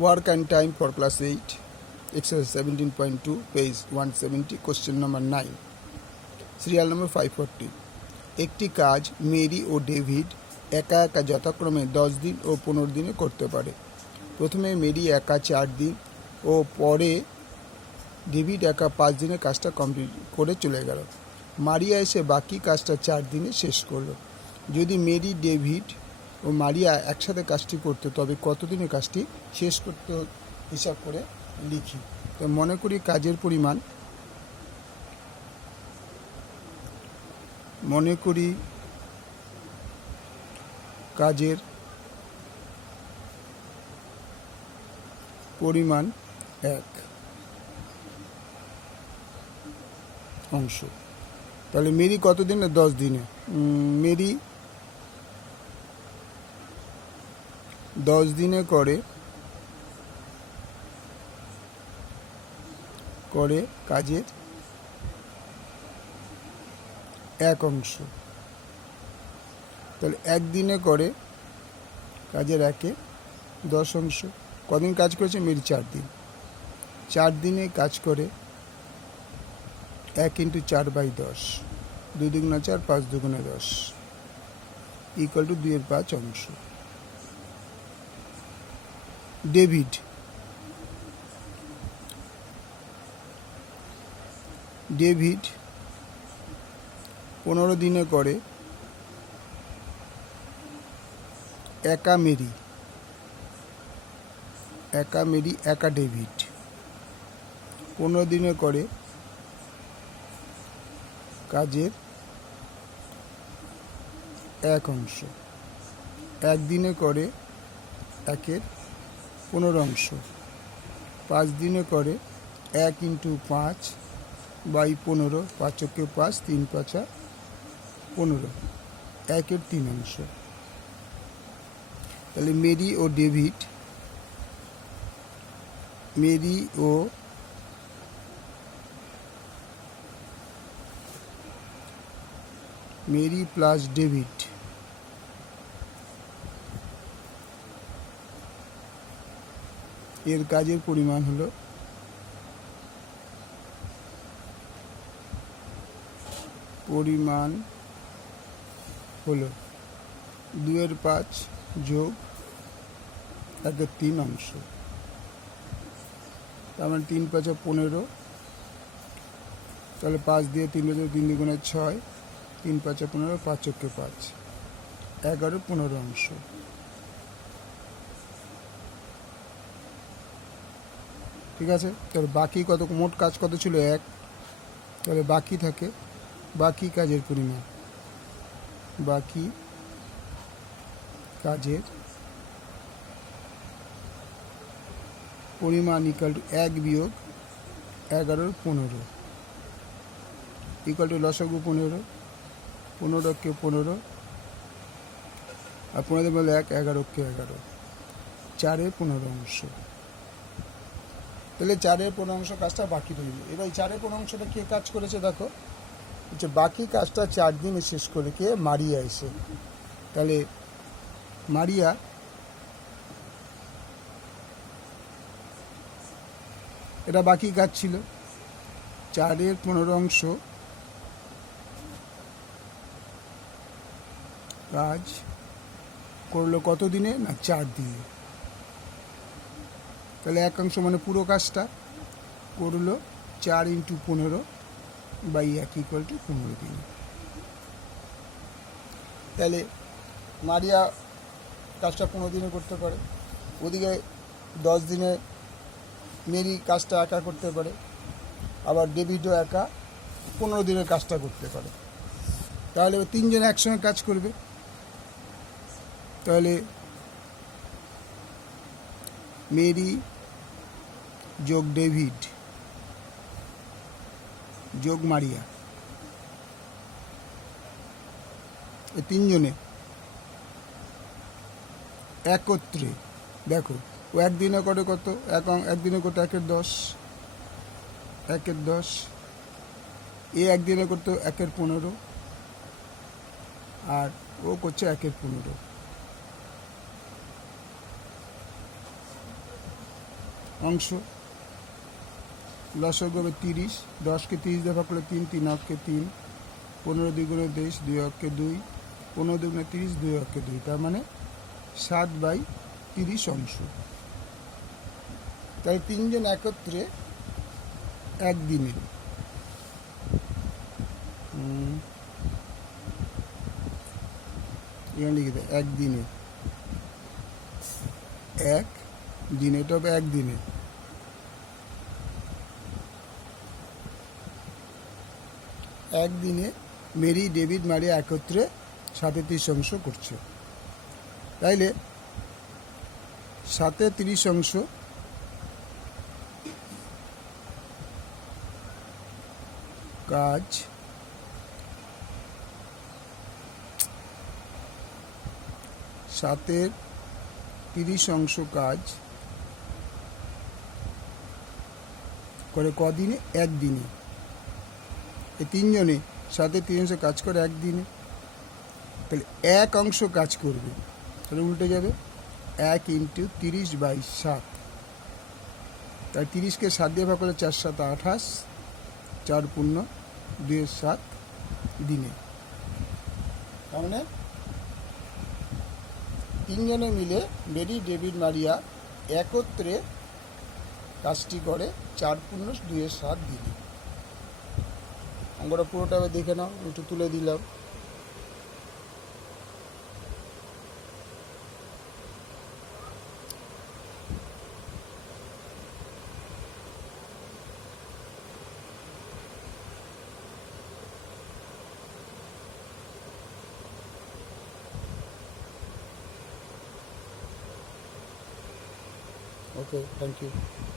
Work and time for class 8, exercise 17.2, page 170, question number 9, serial number 540। একটি কাজ Mary ও David একা একা যথাক্রমে 10 দিন ও 15 দিনে করতে পারে। প্রথমে মেরি একা 4 দিন ও পরে ডেভিড একা 5 দিনে কাজটা কমপ্লিট করে চলে গেল। মারিয়া এসে বাকি কাজটা 4 দিনে শেষ করলো। যদি মেরি, ডেভিড ও মারিয়া একসাথে কাজটি করতে তবে কতদিনে কাজটি শেষ করতে হিসাব করে লিখি। তো মনে করি কাজের পরিমাণ, এক অংশ। তাহলে মেরি কত দিনে? 10 দিনে। মেরি 10 দিনে করে কাজের এক অংশ। তাহলে একদিনে করে কাজের 10 অংশ। কদিন কাজ করেছে? মেরি 4 দিন। 4 দিনে কাজ করে 1 × 4/10, 2 × 4, 5 × 10 = 2/5 অংশ। ডেভিড 15 দিনে করে একা মেরি, একা ডেভিড 15 দিনে করে কাজের 1 অংশ। একদিনে করে 1/15 অংশ। 5 দিনে করে 1 × 5/15, 5 × 5, 3 × 5 = 15, 1/3 অংশ। তাহলে মেরি প্লাস ডেভিড এর কাজের পরিমাণ হলো 2/5 যোগ 1/3 অংশ। তার মানে 3 × 5 = 15। তাহলে 5 দিয়ে 3 × 3 × 6, 3 × 5 = 15, 5 × 5 11/15 অংশ। ঠিক আছে। তাহলে বাকি কত? মোট কাজ কত ছিল? 1। তাহলে বাকি থাকে, বাকি কাজের পরিমাণ, = 1 বিয়োগ 11/15 = লসাগু 15, 15 × 15 আর 15 বলে 1, 11 × 11, 4/15 অংশ। তাহলে 4/15 অংশ কাজটা বাকি রইল। এবার 4/15 অংশটা কে কাজ করেছে? দেখো, হচ্ছে বাকি কাজটা 4 দিনে শেষ করে কে? মারিয়া এসে। তাহলে মারিয়া এটা বাকি কাজ ছিল। 4/15 অংশ কাজ করলো কত দিনে? না, 4 দিনে। তাহলে 1 অংশ মানে পুরো কাজটা করলো 4 × 15/1 = 15 দিন। তাহলে মারিয়া কাজটা 15 দিনে করতে পারে। ওদিকে 10 দিনে মেরি কাজটা একা করতে পারে। আবার ডেভিডও একা 15 দিনের কাজটা করতে পারে। তাহলে 3 জন একসঙ্গে কাজ করবে। তাহলে মেরি যোগ ডেভিড যোগ মারিয়া, এই 3 জনে একত্রে, দেখো, ও একদিনে করে কত? একদিনে করতো 1/10, 1/10। এ একদিনে করতো 1/15 আর ও করছে 1/15। অংশ, লসাগু হবে 30, 10কে 30 দিয়ে ভাগ করলে 3, 3 অক্ষে 3, 15 দ্বিগুণে 23, 2 অক্ষে 2, 15 দুগুণে 30, 2 অক্ষে 2, তার মানে 7/30 অংশ। তাই তিনজন একত্রে একদিনে এখানে লিখে দেয় একদিনে, এক দিনে, এটা হবে একদিনে একদিনে মেরি, ডেভিড, মারিয়া একত্রে 37 অংশ করছে। তাইলে 37 অংশ কাজ সাতের 30 অংশ কাজ করে কদিনে? একদিনে। এই তিনজনে 7/3 অংশ কাজ করে একদিনে, তাহলে এক অংশ কাজ করবে, তাহলে উল্টে যাবে 1 × 30/7, তাই 30কে 7 দিয়ে ভাগ করলে 4 × 7 = 28, 4 × 2 = 7 দিনে। তার মানে তিনজনে মিলে মেরি, ডেভিড, মারিয়া একত্রে কাজটি করে 4 × 2 = 7 দিনে। অঙ্কটা পুরোটা দেখে নাও, একটু তুলে দিলাম। Okay, thank you.